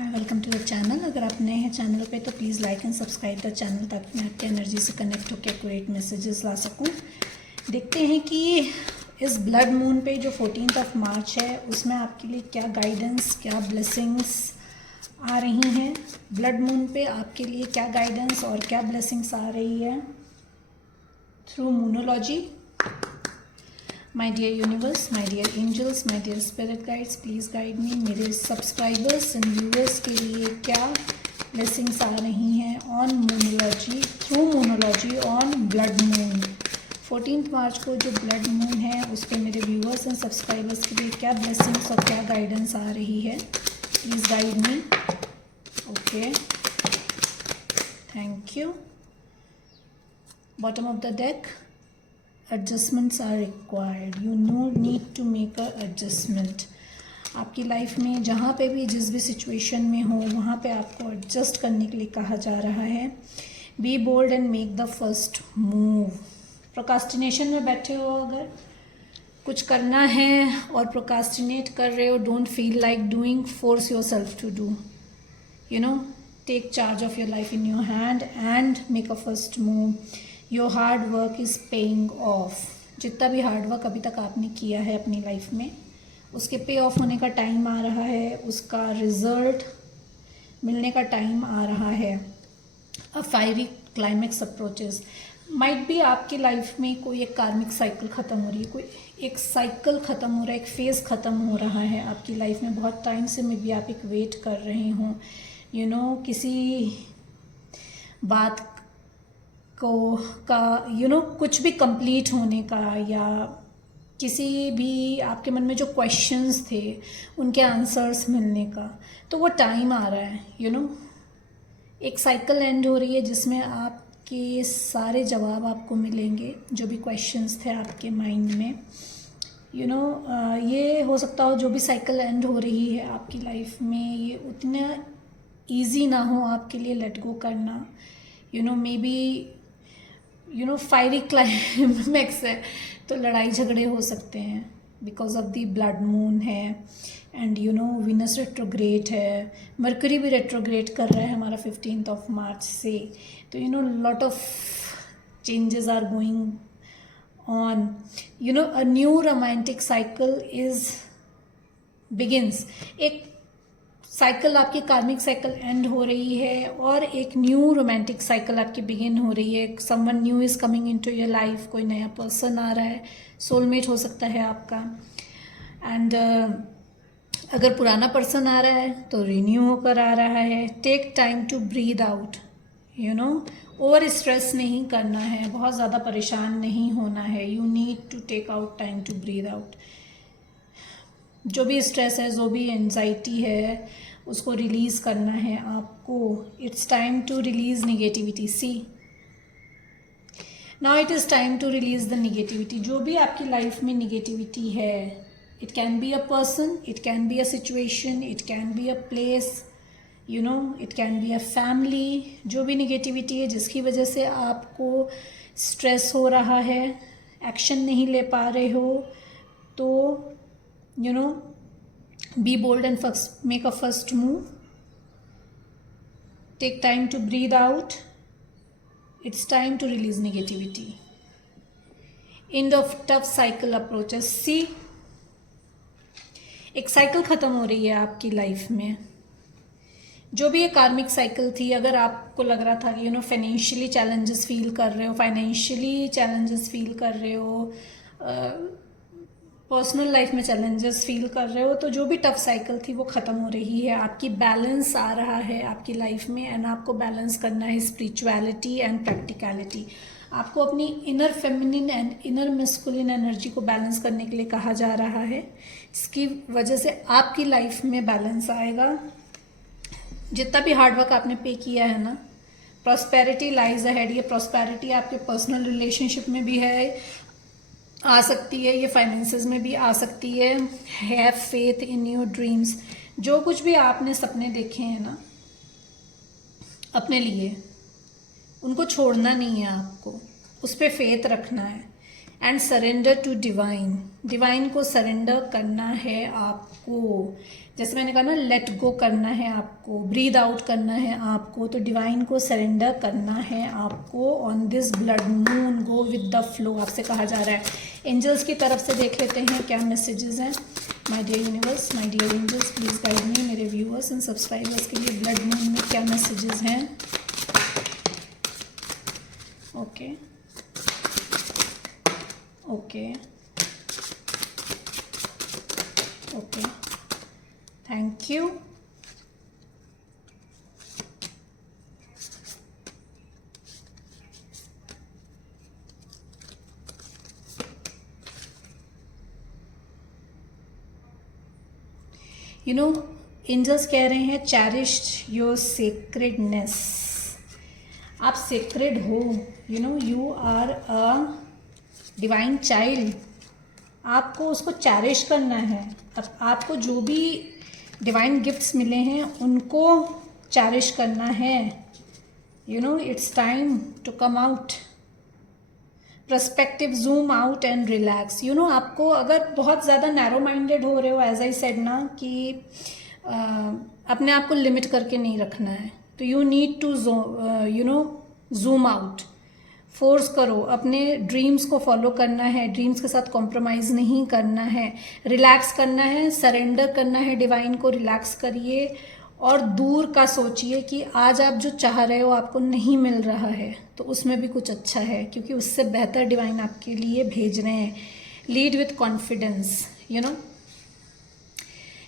Welcome to the channel. अगर आप नए हैं चैनल पे तो please like and subscribe the channel ताकि मैं आपकी एनर्जी से कनेक्ट होकर एक्यूरेट मैसेजेस ला सकूं। देखते हैं कि इस ब्लड मून पे जो 14 मार्च है उसमें आपके लिए क्या गाइडेंस, क्या ब्लेसिंग्स आ रही हैं। ब्लड मून पे आपके लिए क्या गाइडेंस और क्या ब्लेसिंग्स आ रही है through moonology. My dear universe, my dear angels, my dear spirit guides, please guide me. मेरे सब्सक्राइबर्स एंड व्यूअर्स के लिए क्या ब्लेसिंग्स आ रही हैं on moonology, through moonology on blood moon. 14 मार्च को जो ब्लड मून है उस पर मेरे व्यूअर्स एंड सब्सक्राइबर्स के लिए क्या ब्लेसिंग्स और क्या गाइडेंस आ रही है, please guide me. Okay, thank you. Bottom of the deck, adjustments are required, you no need to make a adjustment. आपकी लाइफ में जहाँ पे भी जिस भी सिचुएशन में हो वहाँ पे आपको एडजस्ट करने के लिए कहा जा रहा है। Be bold and make the first move. Procrastination में बैठे हो, अगर कुछ करना है और प्रोकास्टिनेट कर रहे हो, don't feel like doing, force yourself to do, you know, take charge of your life in your hand and make a first move. Your hard work is paying off. जितना भी hard work अभी तक आपने किया है अपनी life में उसके पे ऑफ होने का टाइम आ रहा है, उसका रिजल्ट मिलने का टाइम आ रहा है। अ फायरी क्लाइमेक्स अप्रोचेस। माइट भी आपकी लाइफ में कोई एक कार्मिक साइकिल ख़त्म हो रही है, कोई एक साइकिल ख़त्म हो रहा है, एक फेज़ ख़त्म हो रहा है आपकी लाइफ में। बहुत टाइम से मे भी आप एक वेट कर रहे हों, यू नो, किसी बात को का कुछ भी कंप्लीट होने का, या किसी भी आपके मन में जो क्वेश्चंस थे उनके आंसर्स मिलने का, तो वो टाइम आ रहा है। एक साइकिल एंड हो रही है जिसमें आपके सारे जवाब आपको मिलेंगे जो भी क्वेश्चंस थे आपके माइंड में। ये हो सकता हो जो भी साइकिल एंड हो रही है आपकी लाइफ में ये उतना ईजी ना हो आपके लिए लेट गो करना। मे बी फायरी क्लाइमेक्स है तो लड़ाई झगड़े हो सकते हैं because of the blood moon है। एंड वीनस रेट्रोग्रेड है, मरकरी भी रेट्रोग्रेड कर रहा है हमारा 15 मार्च से। तो lot of changes are going on. A new romantic cycle is begins. एक साइकिल आपकी कार्मिक साइकिल एंड हो रही है और एक न्यू रोमांटिक साइकिल आपकी बिगिन हो रही है। Someone new is coming into your life, कोई नया पर्सन आ रहा है, सोलमेट हो सकता है आपका। एंड अगर पुराना पर्सन आ रहा है तो रिन्यू होकर आ रहा है। Take time to breathe out, over stress नहीं करना है, बहुत ज़्यादा परेशान नहीं होना है। You need to take out time to breathe out. जो भी स्ट्रेस है, जो भी एंजाइटी है, उसको रिलीज़ करना है आपको। It's time to release negativity. See now it is time to release the negativity. जो भी आपकी लाइफ में निगेटिविटी है, it can be a person, it can be a situation, it can be a place, it can be a family. जो भी negativity है जिसकी वजह से आपको स्ट्रेस हो रहा है, एक्शन नहीं ले पा रहे हो, तो be bold and make a first move. Take time to breathe out. It's time to release negativity. End of tough cycle approaches. See, एक साइकिल ख़त्म हो रही है आपकी लाइफ में। जो भी ये कार्मिक साइकिल थी, अगर आपको लग रहा था कि फाइनेंशियली चैलेंजेस फील कर रहे हो, पर्सनल लाइफ में चैलेंजेस फील कर रहे हो, तो जो भी टफ साइकिल थी वो ख़त्म हो रही है। आपकी बैलेंस आ रहा है आपकी लाइफ में। एंड आपको बैलेंस करना है स्पिरिचुअलिटी एंड प्रैक्टिकलिटी। आपको अपनी inner feminine and inner masculine energy को बैलेंस करने के लिए कहा जा रहा है। इसकी वजह से आपकी लाइफ में बैलेंस आएगा। जितना भी हार्डवर्क आपने पे किया है ना, प्रॉस्पेरिटी लाइज अहेड। ये प्रॉस्पेरिटी आपके पर्सनल रिलेशनशिप में भी है, आ सकती है, ये फाइनेंसेस में भी आ सकती है। Have faith in your dreams. जो कुछ भी आपने सपने देखे हैं ना अपने लिए, उनको छोड़ना नहीं है आपको, उस पर फेथ रखना है। And surrender to divine. Divine को सरेंडर करना है आपको। जैसे मैंने कहा ना, लेट गो करना है आपको, ब्रीद आउट करना है आपको, तो डिवाइन को सरेंडर करना है आपको on this blood moon. Go with the flow आपसे कहा जा रहा है। एंजल्स की तरफ से देख लेते हैं क्या मैसेजेस हैं। My dear universe, my dear angels, please guide me. मेरे व्यूअर्स एंड सब्सक्राइबर्स के लिए ब्लड मून में क्या मैसेजेस हैं। Okay okay okay, thank you. You know, angels कह रहे हैं चैरिश योर सेक्रेडनेस। आप सेक्रेड हो, you know, you are a divine child. आपको उसको चैरिश करना है। अब आपको जो भी डिवाइन गिफ्ट्स मिले हैं उनको चैरिश करना है। You know, it's time to come out. Perspective, zoom out and relax. You know, आपको अगर बहुत ज़्यादा नैरो माइंडेड हो रहे हो, एज आई सेड ना, कि अपने आप को लिमिट करके नहीं रखना है, तो you need to you know zoom out. Force करो, अपने ड्रीम्स को फॉलो करना है, ड्रीम्स के साथ कॉम्प्रोमाइज़ नहीं करना है, रिलैक्स करना है, सरेंडर करना है डिवाइन को। रिलैक्स करिए और दूर का सोचिए कि आज आप जो चाह रहे हो आपको नहीं मिल रहा है, तो उसमें भी कुछ अच्छा है, क्योंकि उससे बेहतर डिवाइन आपके लिए भेज रहे हैं। Lead with confidence. You know,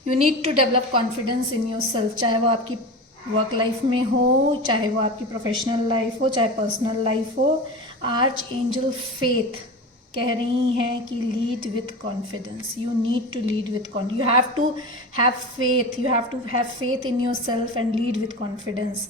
you need to develop confidence in yourself. चाहे वो आपकी वर्क लाइफ में हो, चाहे वो आपकी प्रोफेशनल लाइफ हो, चाहे पर्सनल लाइफ हो। आर्च एंजल फेथ कह रही हैं कि lead with confidence. You need to lead with confidence. You have to have faith. You have to have faith in yourself and lead with confidence.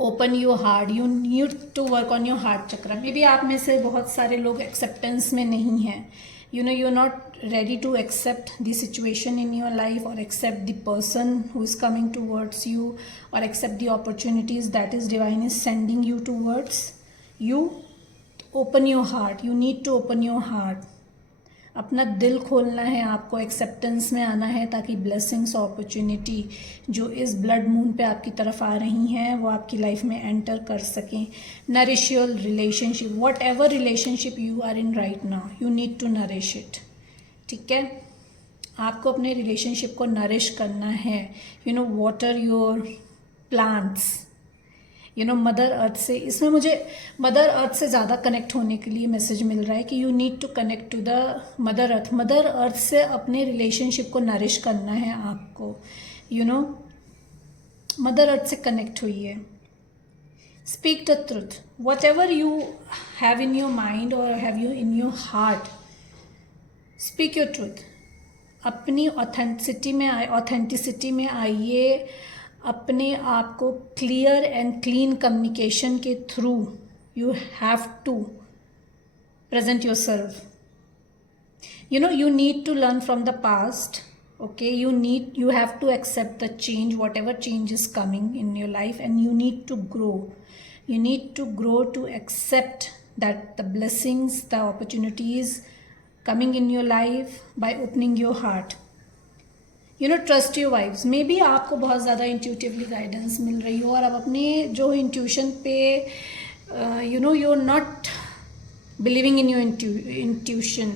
Open your heart. You need to work on your heart chakra. Maybe आप में से बहुत सारे लोग acceptance में नहीं हैं। You know, you're not ready to accept the situation in your life, or accept the person who is coming towards you, or accept the opportunities that is divine is sending you towards you. Open your heart. You need to open your heart. अपना दिल खोलना है आपको, acceptance में आना है, ताकि blessings opportunity जो इस ब्लड मून पे आपकी तरफ आ रही हैं वो आपकी लाइफ में एंटर कर सकें। Nourish your relationship. Whatever relationship you are in right now, you need to nourish it. ठीक है, आपको अपने रिलेशनशिप को नरिश करना है। You know, water your plants. You know, mother earth से, इसमें मुझे मदर अर्थ से ज़्यादा कनेक्ट होने के लिए मैसेज मिल रहा है कि you need to connect to the mother earth. Mother earth से अपने रिलेशनशिप को नरिश करना है आपको। यू नो, मदर अर्थ से कनेक्ट होइए। Speak the truth. Whatever you have in your mind और have you in your heart, speak your truth. अपनी ऑथेंटिसिटी में आइए। अपने आप को क्लियर एंड क्लीन कम्युनिकेशन के through you have to present yourself. You know, you need to learn from the past. Okay, you have to accept the change, whatever change is coming in your life, and you need to grow. You need to grow to accept that the blessings, the opportunities coming in your life by opening your heart. You know, trust your vibes. May be आपको बहुत ज़्यादा intuitively guidance मिल रही हो, और अब अपने जो intuition पे you know, you are not believing in your intuition,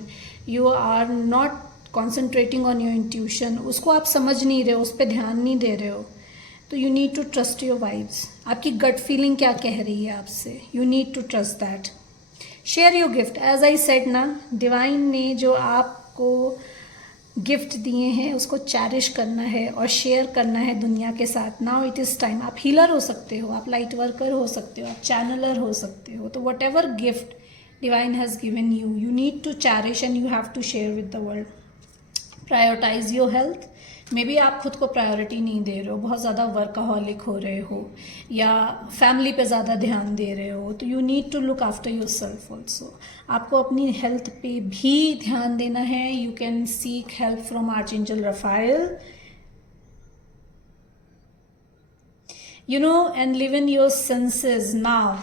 you are not concentrating on your intuition, उसको आप समझ नहीं रहे हो, उस पर ध्यान नहीं दे रहे हो, तो you need to trust your vibes. आपकी गट फीलिंग क्या कह रही है आपसे, you need to trust that. Share your gift. As I said ना, डिवाइन ने जो आपको गिफ्ट दिए हैं उसको चैरिश करना है और शेयर करना है दुनिया के साथ। Now it is time. आप हीलर हो सकते हो, आप लाइट वर्कर हो सकते हो, आप चैनलर हो सकते हो, तो whatever gift divine has given you, you need to cherish and you have to share with the world. Prioritise your health. Maybe आप खुद को प्रायोरिटी नहीं दे रहे हो, बहुत ज़्यादा वर्काहॉलिक हो रहे हो, या फैमिली पे ज़्यादा ध्यान दे रहे हो, तो you need to look after yourself also. आपको अपनी हेल्थ पे भी ध्यान देना है। You can seek help from archangel Raphael, you know, and live in your senses now.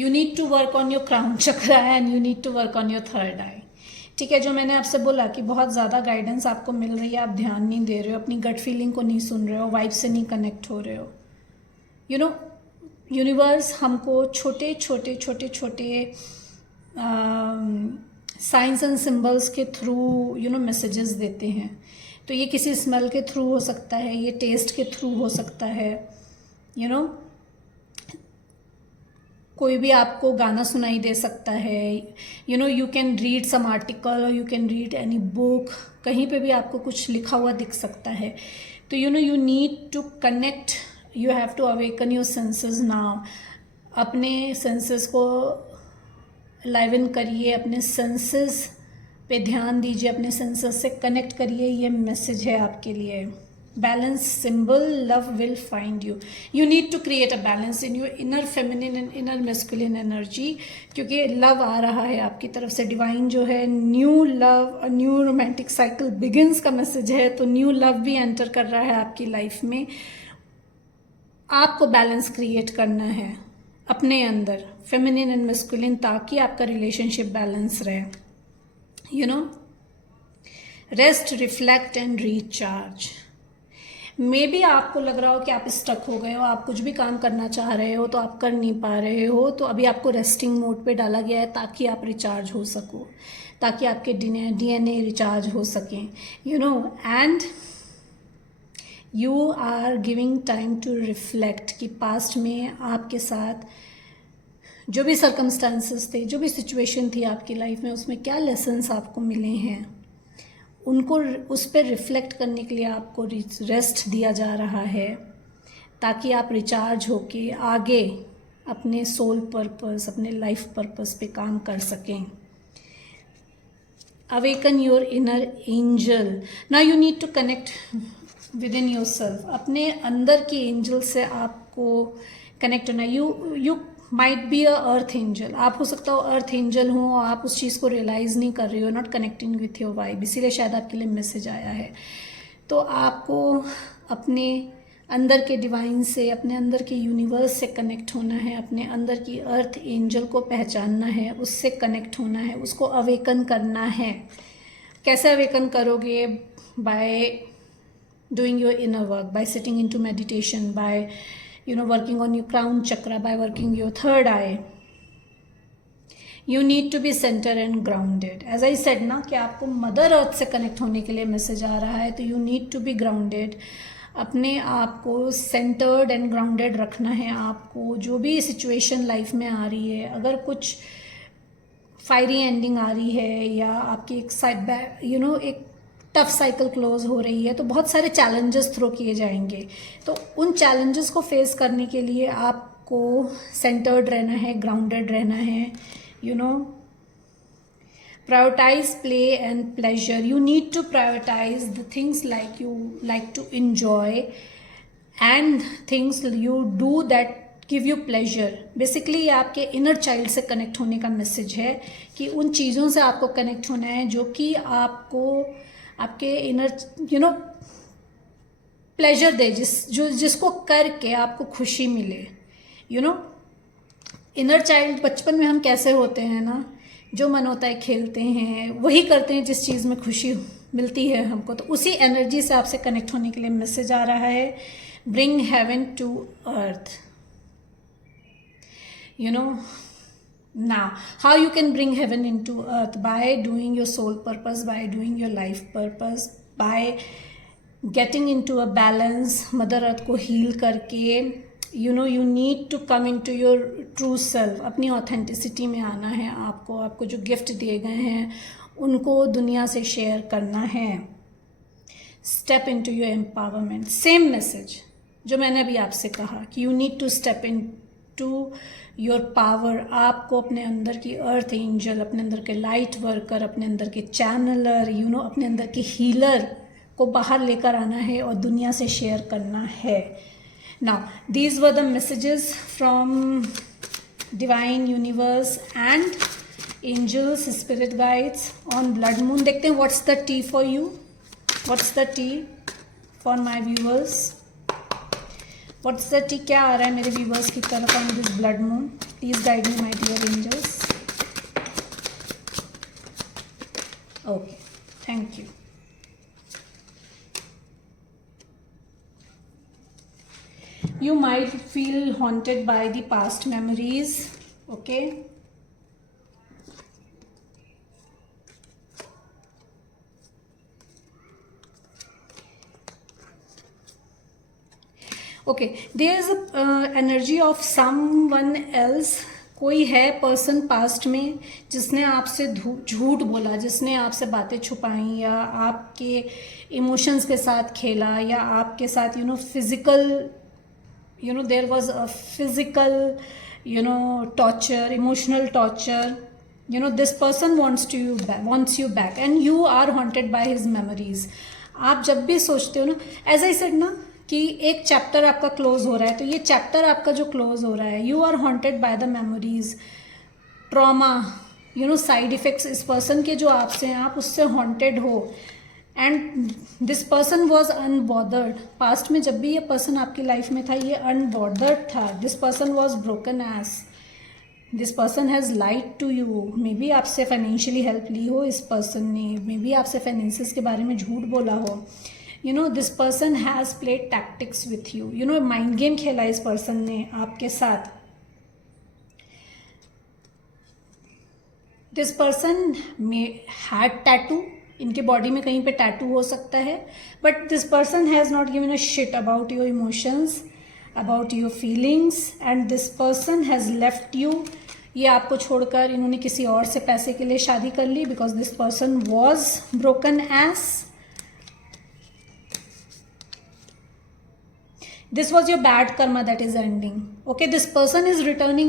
You need to work on your crown chakra and you need to work on your third eye. ठीक है, जो मैंने आपसे बोला कि बहुत ज़्यादा guidance आपको मिल रही है, आप ध्यान नहीं दे रहे हो, अपनी गट फीलिंग को नहीं सुन रहे हो, वाइब से नहीं कनेक्ट हो रहे हो। यू नो, यूनिवर्स हमको छोटे छोटे छोटे छोटे साइंस एंड सिंबल्स के थ्रू मैसेजेस देते हैं। तो ये किसी स्मेल के थ्रू हो सकता है, ये टेस्ट के थ्रू हो सकता है, कोई भी आपको गाना सुनाई दे सकता है, you can read some article और you can read any book, कहीं पे भी आपको कुछ लिखा हुआ दिख सकता है। तो you need to connect, you have to awaken your senses now. अपने सेंसेस को लाइवन करिए, अपने सेंसेस पे ध्यान दीजिए, अपने सेंसेस से कनेक्ट करिए। ये मैसेज है आपके लिए। Balance symbol, love will find you. You need to create a balance in your inner feminine and inner masculine energy, क्योंकि लव आ रहा है आपकी तरफ से। डिवाइन जो है, new love, new romantic cycle begins का मैसेज है। तो न्यू लव भी एंटर कर रहा है आपकी लाइफ में। आपको बैलेंस क्रिएट करना है अपने अंदर, फेमिनिन एंड मैस्कुलिन, ताकि आपका रिलेशनशिप बैलेंस रहे। Rest, reflect and recharge. May be आपको लग रहा हो कि आप स्टक हो गए हो, आप कुछ भी काम करना चाह रहे हो तो आप कर नहीं पा रहे हो, तो अभी आपको रेस्टिंग मोड पे डाला गया है ताकि आप रिचार्ज हो सको, ताकि आपके DNA रिचार्ज हो सकें, and you are giving time to reflect कि पास्ट में आपके साथ जो भी सर्कमस्टांसेस थे, जो भी सिचुएशन थी आपकी लाइफ में, उसमें क्या लेसन्स आपको मिले हैं, उनको उस पर रिफ्लेक्ट करने के लिए आपको रेस्ट दिया जा रहा है, ताकि आप रिचार्ज होके आगे अपने सोल पर्पस, अपने लाइफ पर्पस पे काम कर सकें। Awaken your inner angel. Now you need to connect within yourself. अपने अंदर की एंजल से आपको कनेक्ट होना। You might be a earth angel. आप हो सकता हो अर्थ एंजल हो, आप उस चीज़ को रियलाइज़ नहीं कर रहे हो, not connecting with your vibe, इसीलिए शायद आपके लिए मैसेज आया है। तो आपको अपने अंदर के डिवाइन से, अपने अंदर के यूनिवर्स से कनेक्ट होना है, अपने अंदर की अर्थ एंजल को पहचानना है, उससे कनेक्ट होना है, उसको अवेकन करना है। कैसे अवेकन करोगे? By doing your inner work, by sitting into meditation, by working on your crown chakra, by working your third eye. You need to be centered and grounded. As I said ना कि आपको mother earth से connect होने के लिए message आ रहा है, तो you need to be grounded. अपने आप को सेंटर्ड एंड ग्राउंडेड रखना है। आपको जो भी सिचुएशन लाइफ में आ रही है, अगर कुछ फायरी एंडिंग आ रही है या आपकी एक एक टफ साइकिल क्लोज हो रही है, तो बहुत सारे चैलेंजेस थ्रो किए जाएंगे। तो उन चैलेंजेस को फेस करने के लिए आपको सेंटर्ड रहना है, ग्राउंडेड रहना है। Prioritise play and pleasure. You need to prioritise the things like you like to enjoy and things you do that give you pleasure. Basically ये आपके इनर चाइल्ड से कनेक्ट होने का मैसेज है कि उन चीज़ों से आपको कनेक्ट होना है जो कि आपको आपके इनर प्लेजर दे, जिसको करके आपको खुशी मिले। इनर चाइल्ड बचपन में हम कैसे होते हैं ना, जो मन होता है खेलते हैं, वही करते हैं जिस चीज़ में खुशी मिलती है हमको। तो उसी एनर्जी से आपसे कनेक्ट होने के लिए मैसेज आ रहा है, bring heaven to earth. Now, how you can bring heaven into earth? By doing your soul purpose, by doing your life purpose, by getting into a balance, mother earth को heal करके, you need to come into your true self. अपनी authenticity में आना है आपको जो gift दिए गए हैं उनको दुनिया से शेयर करना है। Step into your empowerment. Same message जो मैंने अभी आपसे कहा कि you need to step into your power. आपको अपने अंदर की अर्थ एंजल, अपने अंदर के लाइट वर्कर, अपने अंदर के चैनलर, अपने अंदर के हीलर को बाहर लेकर आना है और दुनिया से शेयर करना है। Now these were the messages from divine universe and angels, spirit guides on blood moon. देखते हैं what's the tea for you, what's the tea for my viewers, what's the tea, क्या आ रहा है मेरे व्यूवर्स की तरफ on this blood moon. Please guide me, my dear angels. Okay, thank you. You might feel haunted by the past memories. Okay. Okay, there is energy of someone else. कोई है person past में जिसने आपसे झूठ बोला, जिसने आपसे बातें छुपाई, या आपके इमोशंस के साथ खेला, या आपके साथ physical there was a physical torture, emotional torture. This person wants you back and you are haunted by his memories. आप जब भी सोचते हो ना, एज आई सेड ना, कि एक चैप्टर आपका क्लोज हो रहा है, तो ये चैप्टर आपका जो क्लोज हो रहा है, you are haunted by the memories, trauma, side effects इस पर्सन के जो आपसे हैं, आप उससे हॉन्टेड हो. And this person was unbothered. Past में जब भी ये पर्सन आपकी लाइफ में था, ये अनबॉदर्ड था. This person was broken as. This person has lied to you. Maybe आपसे फाइनेंशियली हेल्प ली हो इस पर्सन ने, मे बी आपसे फाइनेंसिस के बारे में झूठ बोला हो. This person has played tactics with you. Mind game खेला इस पर्सन ने आपके साथ. This person may had tattoo. इनके बॉडी में कहीं पे टैटू हो सकता है, but this person has not given a shit about your emotions, about your feelings, and this person has left you. ये आपको छोड़कर इन्होंने किसी और से पैसे के लिए शादी कर ली, because this person was broken as. This was your bad karma that is ending. Okay, this person is returning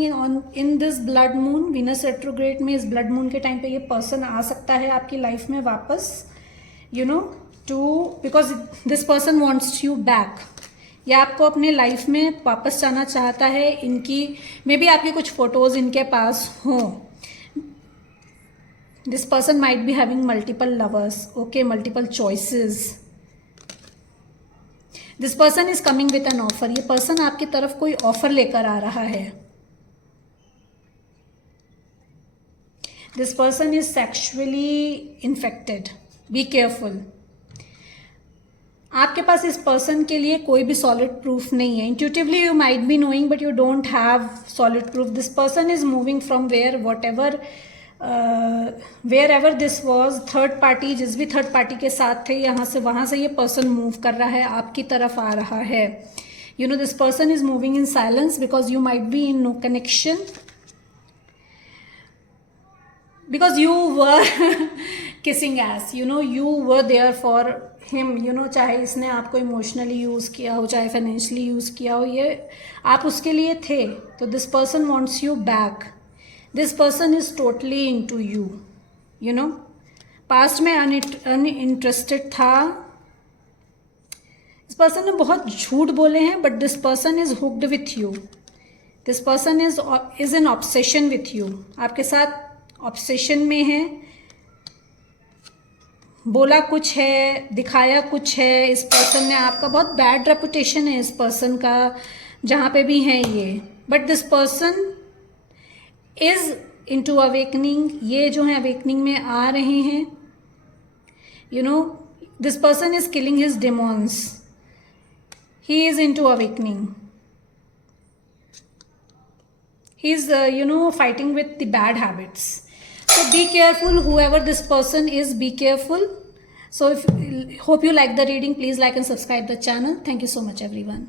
in this blood moon. Venus retrograde में इस blood moon के टाइम पे ये person आ सकता है आपकी लाइफ में वापस, because this person wants you back. ये आपको अपने लाइफ में वापस जाना चाहता है. इनकी मे बी आपके कुछ फोटोज इनके पास हों. This person might be having multiple lovers. Okay, multiple choices. This person is coming with an offer. ये पर्सन आपकी तरफ कोई ऑफर लेकर आ रहा है. This person is sexually infected. Be careful. आपके पास इस पर्सन के लिए कोई भी सॉलिड प्रूफ नहीं है. Intuitively you might be knowing, but you don't have solid proof. This person is moving from wherever this was. Third party, जिस भी थर्ड पार्टी के साथ थे, यहाँ से वहाँ से ये पर्सन मूव कर रहा है, आपकी तरफ आ रहा है. This person is moving in silence because you might be in no connection, because you were kissing ass. You were there for him. चाहे इसने आपको इमोशनली यूज़ किया हो, चाहे फाइनेंशियली यूज़ किया हो, ये आप उसके लिए थे. तो this person wants you back. This person is totally into you. Past में अनइंटरेस्टेड था. इस पर्सन ने बहुत झूठ बोले हैं, but this person is hooked with you. This person is in obsession with you. आपके साथ ऑब्सेशन में है. बोला कुछ है, दिखाया कुछ है इस पर्सन ने. आपका बहुत बैड रेपुटेशन है इस पर्सन का, जहाँ पे भी है ये. But this person is into awakening. ये जो है अवेकनिंग में आ रहे हैं. This person is killing his demons. He is into awakening. He is fighting with the bad habits. So be careful, whoever this person is, be careful. So hope you like the reading. Please like and subscribe the channel. Thank you so much everyone.